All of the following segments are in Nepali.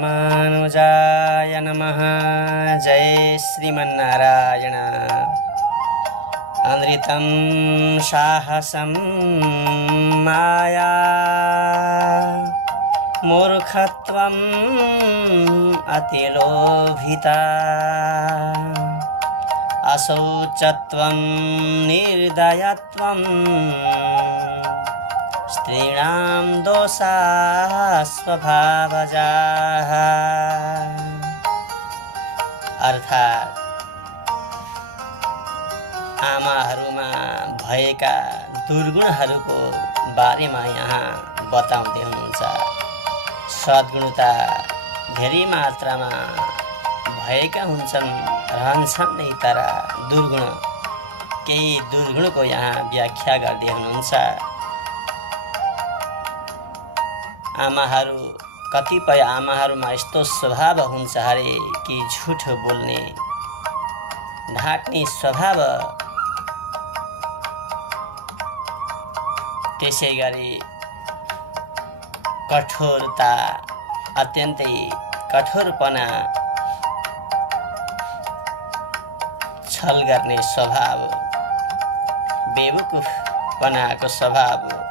रामानुजाय नमः। जय श्रीमन्नारायण। अनृतं साहसं माया मूर्खत्वम् अतिलोभिता अशौचत्वं निर्दयत्वं स्त्रीणां दोषाः स्वभावजाः। अर्थात् आमाहरूमा भएका दुर्गुणहरूको बारेमा यहाँ बताउँदै हुनुहुन्छ। सद्गुणता धेरै मात्रामा भएका हुन्छन्, रहन्छन् नै, तर दुर्गुण, केही दुर्गुणको यहाँ व्याख्या गर्दै हुनुहुन्छ। आमाहरू, कतिपय आमाहरूमा यस्तो स्वभाव हुन्छ अरे कि झुट बोल्ने, ढाँट्ने स्वभाव, त्यसै गरी कठोरता, अत्यन्तै कठोरपना, छल गर्ने स्वभाव, बेवकुफपनाको स्वभाव,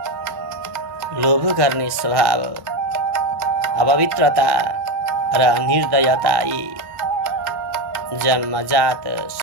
लोभ गर्ने स्वभाव, अपवित्रता र निर्दयता यी जन्मजात